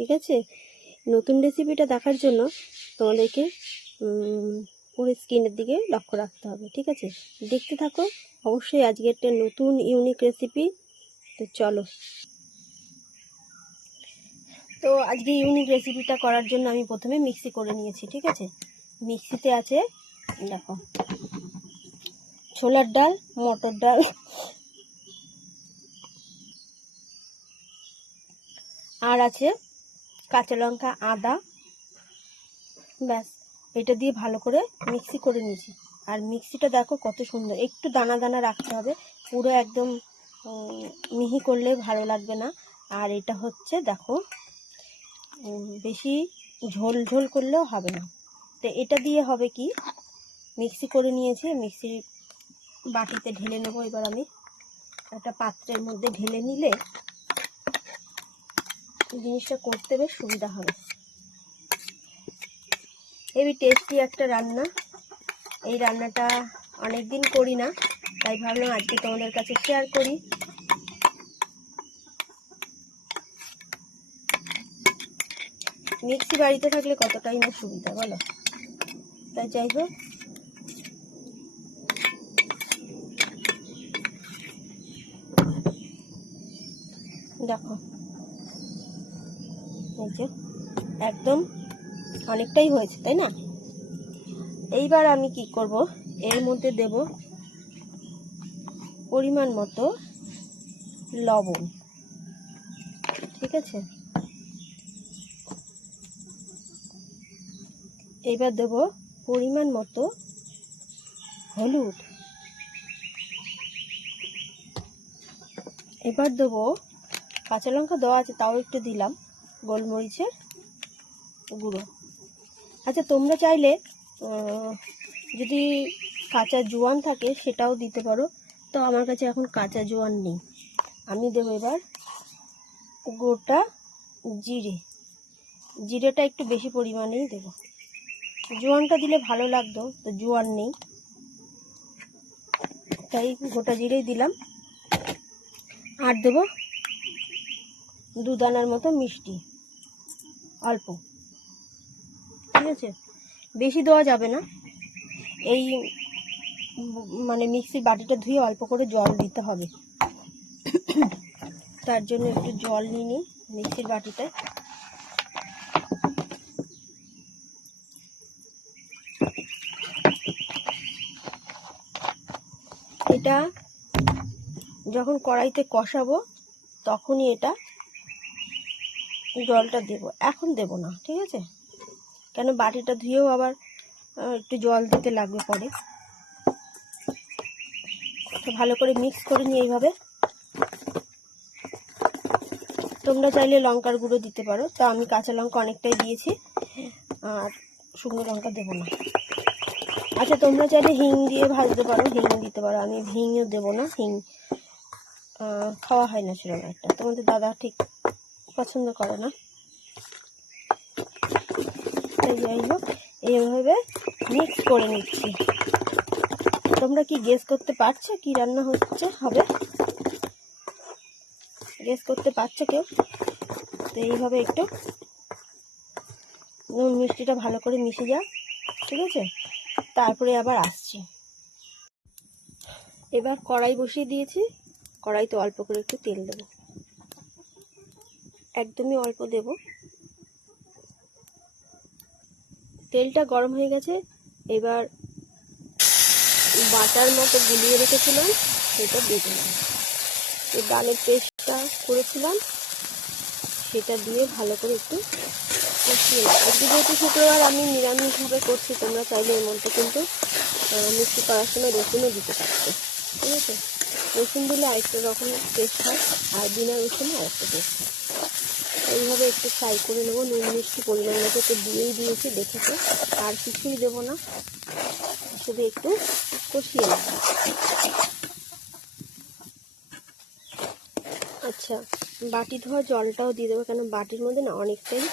ঠিক আছে। নতুন রেসিপিটা দেখার জন্য তোমাদেরকে পুরো স্ক্রিনের দিকে লক্ষ্য রাখতে হবে, ঠিক আছে। দেখতে থাকো, অবশ্যই আজকে একটা নতুন ইউনিক রেসিপি। তো চলো, তো আজকে ইউনিক রেসিপিটা করার জন্য আমি প্রথমে মিক্সি করে নিয়েছি, ঠিক আছে। মিক্সিতে আছে দেখো ছোলার ডাল, মটর ডাল, আর আছে কাঁচা লঙ্কা, আদা, ব্যাস। এটা দিয়ে ভালো করে মিক্সি করে নিয়েছি। আর মিক্সিটা দেখো কত সুন্দর, একটু দানা দানা রাখতে হবে, পুরো একদম মিহি করলে ভালো লাগবে না। আর এটা হচ্ছে দেখো বেশি ঝোল ঝোল করলেও হবে না। তো এটা দিয়ে হবে কি, মিক্সি করে নিয়েছি, মিক্সির বাটিতে ঢেলে নেবো। এবার আমি একটা পাত্রের মধ্যে ঢেলে নিলে জিনিসটা করতে বেশ সুবিধা হবে। হেবি টেস্টি একটা রান্না। এই রান্নাটা অনেকদিন করি না, তাই ভাবলাম আজকে তোমাদের কাছে শেয়ার করি। মিক্সি বাড়িতে থাকলে কতটাই না সুবিধা বলো। তাই যাই হোক, দেখো এই যে একদম অনেকটাই হয়েছে, তাই না। এইবার আমি কি করব, এর মধ্যে দেব পরিমাণ মতো লবণ, ঠিক আছে। এবার দেব পরিমাণ মতো হলুদ। এবার দেব, কাঁচা লঙ্কা দেওয়া আছে তাও একটু দিলাম, গোলমরিচের গুঁড়ো। আচ্ছা, তোমরা চাইলে যদি কাঁচা জোয়ান থাকে সেটাও দিতে পারো, তো আমার কাছে এখন কাঁচা জোয়ান নেই। আমি দেবো এবার গোটা জিরে, জিরেটা একটু বেশি পরিমাণেই দেবো। জোয়ানটা দিলে ভালো লাগতো, তো জোয়ান নেই তাই গোটা জিরেই দিলাম। আর দেবো 2 দানার মতো মিষ্টি, অল্প, ঠিক আছে। বেশি দেওয়া যাবে না। এই মানে মিক্সির বাটিটা ধুয়ে অল্প করে জল দিতে হবে, তার জন্য একটু জল নিয়ে নিই মিক্সির বাটিতে। এটা যখন কড়াইতে কষাবো তখনই এটা জলটা দেব, এখন দেব না, ঠিক আছে। কেন বাটিটা ধুয়েও আবার একটু জল দিতে লাগবে পরে। তো ভালো করে মিক্স করে নিই এইভাবে। তোমরা চাইলে লঙ্কার গুঁড়ো দিতে পারো, তো আমি কাঁচা লঙ্কা অনেকটাই দিয়েছি, আর শুকনো লঙ্কা দেবো না। আচ্ছা, তোমরা চাইলে হিং দিয়ে ভাজতে পারো, হিং দিতে পারো। আমি হিংও দেবো না, হিং খাওয়া হয় না সেরকম একটা, তোমাদের দাদা ঠিক পছন্দ করে না। তাই যাই হোক, এইভাবে মিক্স করে নিচ্ছি। তোমরা কি গেস করতে পারছো কি রান্না হচ্ছে হবে? গেস করতে পারছো কেউ? তো এইভাবে একটু নুন মিষ্টিটা ভালো করে মিশে যাও, ঠিক আছে। তারপরে আবার আসছি। এবার কড়াই বসিয়ে দিয়েছি, কড়াইতে অল্প করে একটু তেল দেবো, একদমই অল্প দেব। তেলটা গরম হয়ে গেছে। এবার বাটার মতো গুলিয়ে রেখেছিলাম সেটা দিয়ে দিলাম। এই ডালের পেস্টটা করেছিলাম সেটা দিয়ে ভালো করে একটু কষিয়ে নিই। আজকে যেহেতু শুক্রবার আমি নিরামিষভাবে করছি, তোমরা চাইলে এর মধ্যে কিন্তু মিষ্টি করার সময় রসুনও দিতে পারছো, ঠিক আছে। রসুন দিলে আরেকটা রকমের টেস্ট হয়, আর বিনা রসুনে আরেকটা টেস্ট হয়। এইভাবে একটু ফ্রাই করে নেবো। নুন মিষ্টি পরিমাণ মতো তো দিয়েই দিয়েছি, দেখেছো, আর কিছুই দেবো না, শুধু একটু কষিয়ে নেব। আচ্ছা, বাটি ধোয়া জলটাও দিয়ে দেবো, কেন বাটির মধ্যে না অনেকটাই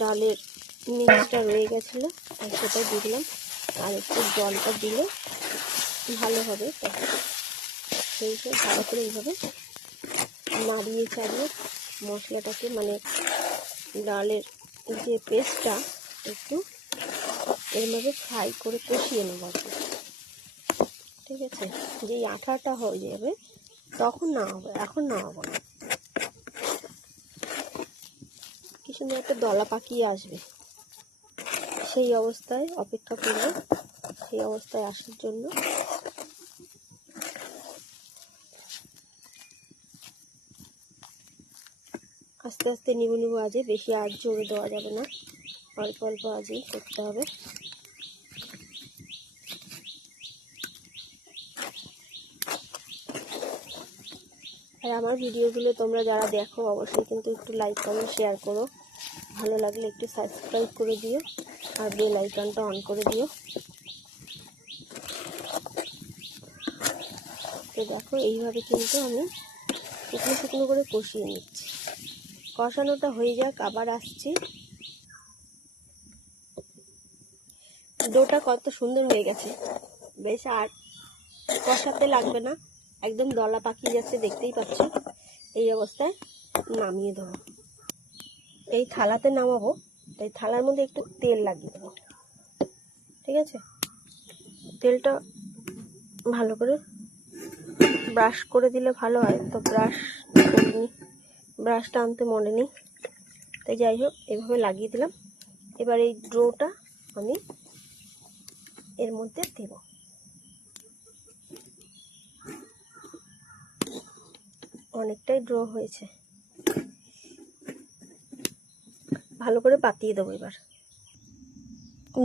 ডালের মিক্সটা রয়ে গেছিলো, আর সেটা দিয়ে দিলাম। আর একটু জলটা দিলে ভালো হবে, সেই সব ভালো করে এইভাবে নাড়িয়ে চাড়িয়ে মশলাটাকে মানে ডালের যে পেস্টটা একটু এরমধ্যে ফ্রাই করে কষিয়ে নেব আর কি। ঠিক আছে, যেই আঠাটা হয়ে যাবে তখন নামাবো, এখন নামাবো না। কি সুন্দর একটা দলা পাকিয়ে আসবে, সেই অবস্থায় অপেক্ষা করবো, সেই অবস্থায় আসার জন্য। আস্তে আস্তে নিবু নিবু আজে, বেশি আঁচ জোরে দেওয়া যাবে না, অল্প অল্প আজেই করতে হবে। আর আমার ভিডিওগুলো তোমরা যারা দেখো অবশ্যই কিন্তু একটু লাইক কমেন্ট শেয়ার করো, ভালো লাগলে একটু সাবস্ক্রাইব করে দিও আর বেল আইকনটা অন করে দিও। তো দেখো এইভাবে কিন্তু আমি শুকনো শুকনো করে কষিয়ে নিচ্ছি। কষানোটা হয়ে যাক, আবার আসছি। ডোটা কত সুন্দর হয়ে গেছে, বেশ আর কষাতে লাগবে না, একদম দলা পাকিয়ে যাচ্ছে, দেখতেই পাচ্ছ। এই অবস্থায় নামিয়ে দেবো। এই থালাতে নামাবো, তাই থালার মধ্যে একটু তেল লাগিয়ে দেবো। ঠিক আছে, তেলটা ভালো করে ব্রাশ করে দিলে ভালো হয়, তো ব্রাশ করিনি, ব্রাশটা আনতে মনে নেই, তাই যাই হোক এভাবে লাগিয়ে দিলাম। এবার এই ডোটা আমি এর মধ্যে দেব। অনেকটাই ড্র হয়েছে, ভালো করে পাতিয়ে দেবো। এবার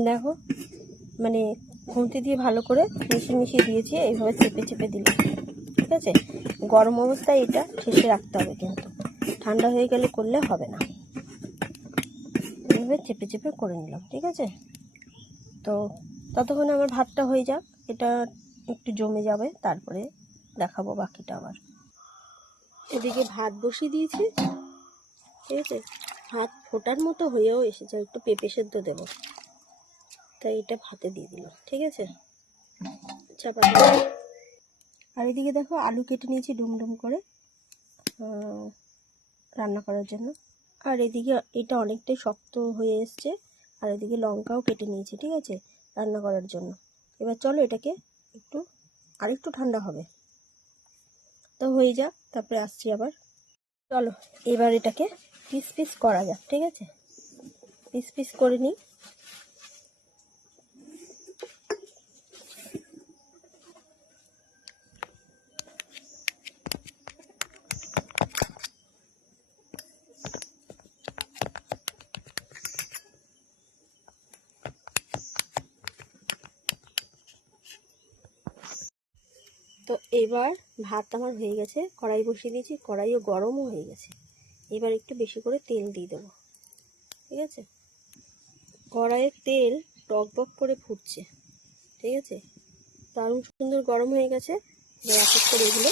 দেখো মানে খুন্তি দিয়ে ভালো করে মিশিয়ে দিয়েছি, এইভাবে চেপে চেপে দিলাম। ঠিক আছে, গরম অবস্থায় এটা ঠেসে রাখতে হবে, কিন্তু ঠান্ডা হয়ে গেলে করলে হবে না। এইভাবে চেপে চেপে করে নিলাম। ঠিক আছে, তো ততক্ষণে আমার ভাতটা হয়ে যাক, এটা একটু জমে যাবে, তারপরে দেখাবো বাকিটা। আবার এদিকে ভাত বসিয়ে দিয়েছি। ঠিক আছে, ভাত ফোটার মতো হয়েও এসেছে, একটু পেঁপে সেদ্ধ দেবো, তাই এটা ভাতে দিয়ে দিলাম। ঠিক আছে, চাপা দিয়ে। আর এদিকে দেখো আলু কেটে নিয়েছি ডুমডুম করে রান্না করার জন্য। আর এদিকে এটা অনেকটাই শক্ত হয়ে এসছে, আর এদিকে লঙ্কাও কেটে নিয়েছি। ঠিক আছে, রান্না করার জন্য। এবার চলো এটাকে আরেকটু ঠান্ডা হবে তো হয়ে যাক, তারপরে আসছি আবার। চলো এবার এটাকে পিস পিস করা যাক। ঠিক আছে, পিস পিস করে নিই। তো এবার ভাত আমার হয়ে গেছে, কড়াই বসিয়ে দিয়েছি, কড়াইও গরমও হয়ে গেছে। এবার একটু বেশি করে তেল দিয়ে দেবো। ঠিক আছে, কড়াইয়ের তেল টকবক করে ফুটছে। ঠিক আছে, দারুণ সুন্দর গরম হয়ে গেছে। এবার এক এক করে এগুলো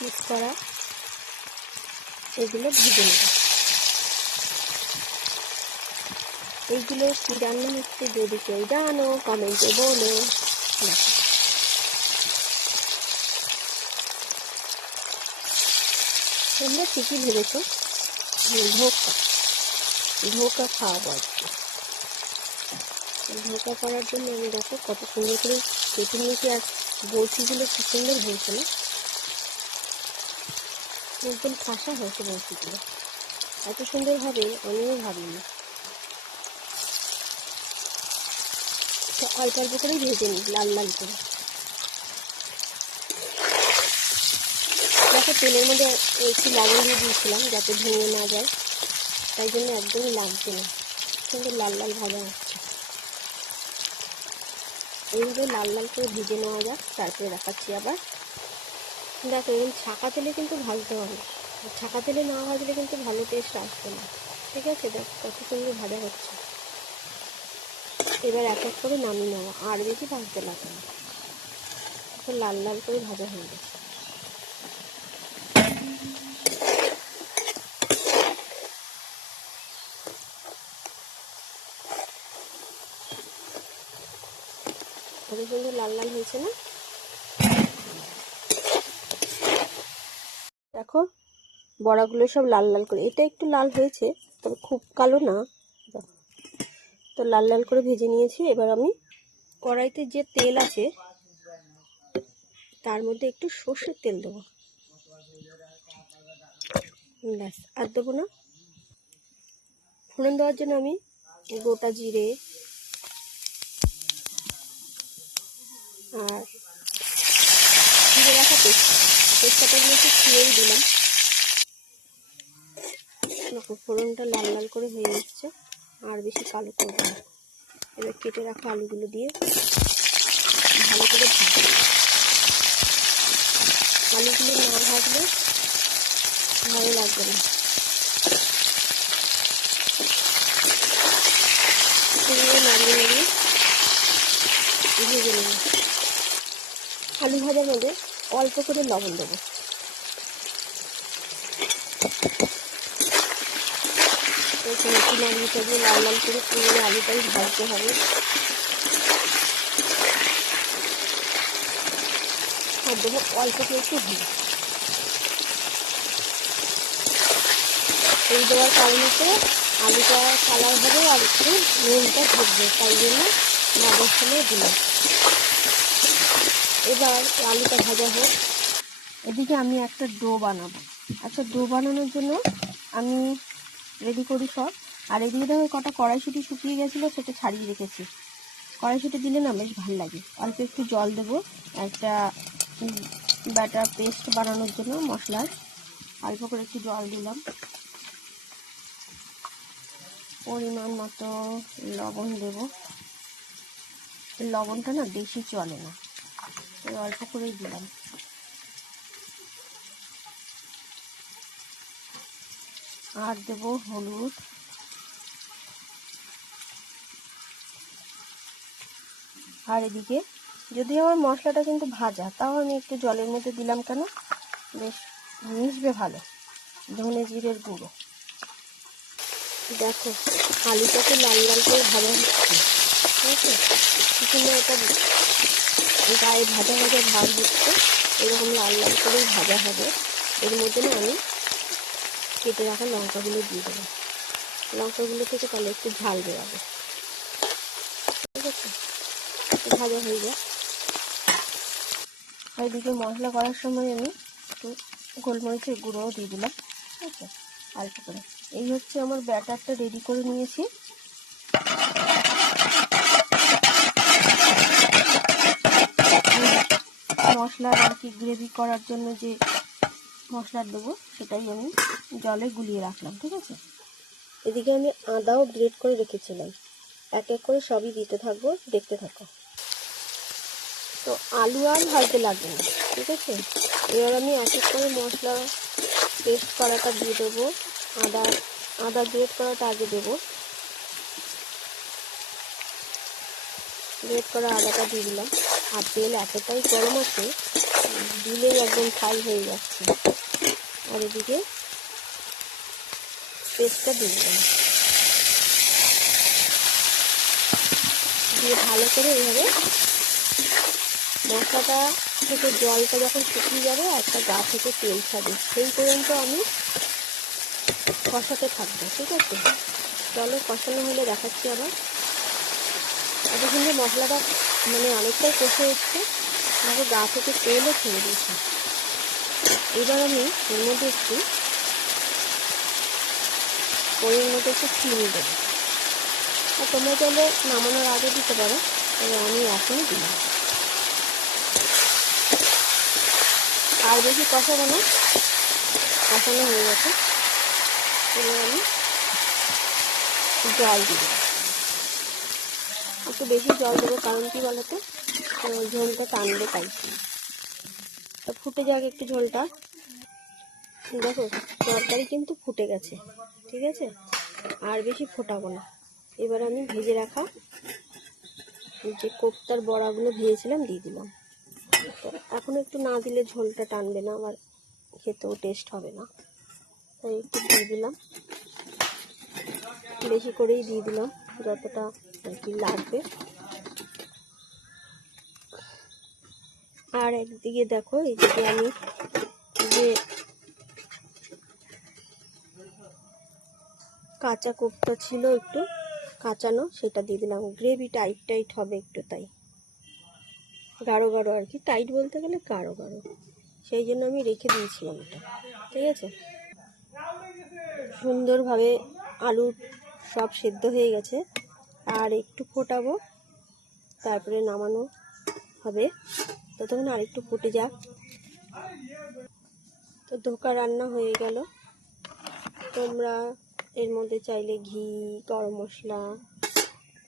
মিক্স করা, এগুলো ভেজে নেব। এইগুলো কি রান্না হচ্ছে যদি কেউ জানো কমেন্টে বলো। দেখো তোমরা ঠিকই ভেবেছো, ধোকা খাওয়াবো আজকে। ধোকা করার জন্য আমি দেখো কত সুন্দর করে কেটে নিয়েছি, আর বড়শিগুলো কি সুন্দর হয়েছে না, একদম খাসা হয়েছে বড়শিগুলো, এত সুন্দরভাবে আমিও ভাবিনি। তো অল্প অল্প করেই ভেজে নিই, লাল লাল করে। দেখো তেলের মধ্যে একটু লবণ দিয়ে দিয়েছিলাম যাতে ভেঙে না যায়, তাই জন্য একদমই লাগছে না, সুন্দর লাল লাল ভাজা হচ্ছে। এইভাবে লাল লাল করে ভেজে নেওয়া যাক, তারপরে দেখাচ্ছি আবার। দেখো এরকম ছাকা তেলে কিন্তু ভাজতে হবে, ছাকা তেলে না ভাজলে কিন্তু ভালো টেস্ট আসবে না। ঠিক আছে, দেখো কত সুন্দর ভাজা হচ্ছে। এবার এক এক করে নামিয়ে নেওয়া, আর বেশি ভাজতে লাগবে না, লাল লাল করে ভাজা হয়ে গেছে। কত সুন্দর লাল লাল হয়েছে না, দেখো বড়াগুলো সব লাল লাল করে, এটা একটু লাল হয়েছে তবে খুব কালো না, তো লাল লাল করে ভেজে নিয়েছি। এবার আমি কড়াইতে যে তেল আছে তার মধ্যে একটু সর্ষের তেল দেবো, ব্যাস আর দেবো না। ফোড়ন দেওয়ার জন্য আমি গোটা জিরে আর জিরে রাখা তেজপাতাগুলো একটু ছুঁয়েই দিলাম। ফোড়নটা লাল লাল করে হয়ে যাচ্ছে, আর বেশি কালো করবো না। এবার কেটে রাখা আলুগুলো দিয়ে ভালো করে ভাজবো। আলুগুলো না ভাজলে ভালো লাগবে না। নাড়িয়ে নাড়িয়ে ভেজে নেব। আলু ভাজার মধ্যে অল্প করে লবণ দেবো। নতুন আলুটাকে লাল লাল করে পুরো আলুটাই ভাজতে হবে। আর দেবো অল্প করে একটু ঘি। এই দেওয়ার কারণে তো আলুটা কালার হবে আর একটু নুনটা ঢুকবে, তাই জন্য ভাজার সময় দিলাম। এবার আলুটা ভাজা হোক, এদিকে আমি একটা ডো বানাবো। আচ্ছা, ডো বানানোর জন্য আমি রেডি করি সব। আর এদিকে দেখো কটা কড়াইশুঁটি শুকিয়ে গেছিলো, সেটা ছাড়িয়ে রেখেছি। কড়াইশুঁটি দিলে না বেশ ভালো লাগে। অল্প একটু জল দেবো একটা ব্যাটার পেস্ট বানানোর জন্য মশলার। অল্প করে একটু জল দিলাম, পরিমাণ মতো লবণ দেব। লবণটা না বেশি চলে না, অল্প করেই দিলাম। আর দেবো হলুদ, আর এদিকে যদি আমার মশলাটা কিন্তু ভাজা, তাও আমি একটু জলের মধ্যে দিলাম, কেন বেশ মিশবে ভালো, ধনে জিরের গুঁড়ো। দেখো আলুটাকে লাল লাল করে ভাজা হচ্ছে, ঠিক আছে? কিন্তু এটা গায়ে ভাজা ভাজা ভাব হচ্ছে, এরকম লাল লাল করেই ভাজা হবে। এর মধ্যে না আমি কেটে রাখা লঙ্কাগুলো দিয়ে দেবো। লঙ্কাগুলো থেকে তাহলে একটু ঝাল বেরাবে, ঠিক আছে? একটু ভাজা হয়ে যায়। আর এদিকে মশলা করার সময় আমি একটু গোলমরিচের গুঁড়োও দিয়ে দিলাম, ঠিক আছে, অল্প করে। এই হচ্ছে আমার ব্যাটারটা রেডি করে নিয়েছি। মশলার আর কি গ্রেভি করার জন্য যে মশলা দেবো সেটাই আমি জলে গুলিয়ে রাখলাম, ঠিক আছে? এদিকে আমি আদাও গ্রেট করে রেখেছিলাম, এক এক করে সবই দিতে থাকবো, দেখতে থাকো। তো আলু আর ভাজতে লাগবে না, ঠিক আছে? এবার আমি এক এক করে মশলা পেস্ট করাটা দিয়ে দেবো। আদা গ্রেট করাটা আগে দেবো। গ্রেট করা আদাটা দিয়ে দিলাম। আর তেল এতটাই গরম আছে, দিলেই একদম ছাই হয়ে যাচ্ছে। আর এদিকে পেস্টটা দিয়ে দিলাম, দিয়ে ভালো করে এইভাবে মশলাটা থেকে জলটা যখন শুকিয়ে যাবে, একটা গা থেকে তেল ছাড়বে, সেই পর্যন্ত আমি কষাতে থাকবো, ঠিক আছে? চলো কষানো হলে দেখাচ্ছি আবার। এত সুন্দর মশলাটা মানে অনেকটাই কষে এসছে, আমাকে গা থেকে তেলও ছেড়ে দিয়েছে। এবার আমি এর মধ্যে একটু চিনি দেবো। আর তোমরা চাইলে নামানোর আগে দিতে পারো, তবে আমি এখনই দিলাম। আর বেশি কষাবো না, কষানো হয়ে গেছে। এবার আমি জল দিব, একটু বেশি জল দেবো, কারণ কি বলতো, ঝোলটা টানবে তাই। তো ফুটে যাক একটু ঝোলটা। দেখো তরকারি কিন্তু ফুটে গেছে, ঠিক আছে? আর বেশি ফোটাবো না। এবার আমি ভেজে রাখা যে কোপ্তার বড়াগুলো ভেজেছিলাম দিয়ে দিলাম। তো এখন একটু না দিলে ঝোলটা টানবে না, আবার খেতেও টেস্ট হবে না, তাই একটু দিয়ে দিলাম। বেশি করেই দিয়ে দিলাম, যতটা আর কি লাগবে। আর একদিকে দেখো, এইদিকে আমি যে কাঁচা কোপ্তা ছিল একটু কাঁচানো, সেটা দিয়ে দিলাম। গ্রেভি টাইট টাইট হবে একটু, তাই গাঢ় গাঢ় আর কি, টাইট বলতে গেলে গাঢ় গাঢ়, সেই জন্য আমি রেখে দিয়েছিলাম এটা। ঠিক আছে, সুন্দরভাবে আলু সব সেদ্ধ হয়ে গেছে, আর একটু ফোটাবো, তারপরে নামানো হবে। ততক্ষণ আর একটু ফুটে যাক। তো ধোকা রান্না হয়ে গেল। তোমরা এর মধ্যে চাইলে ঘি, গরম মশলা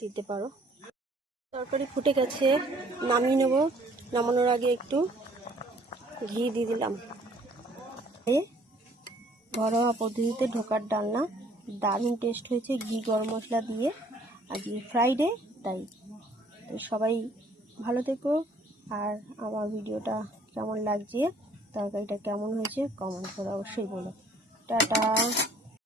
দিতে পারো। তরকারি ফুটে গেছে, নামিয়ে নেব। নামানোর আগে একটু ঘি দিয়ে দিলাম। ঘরোয়া পদ্ধতিতে ঢোকার ডালনা দারুণ টেস্ট হয়েছে, ঘি গরম মশলা দিয়ে। আজকে ফ্রাইডে, তাই তো সবাই ভালো থেকো। আর আমার ভিডিওটা কেমন লাগছে, তরকারিটা কেমন হয়েছে কমেন্ট করে অবশ্যই বলো। টাটা।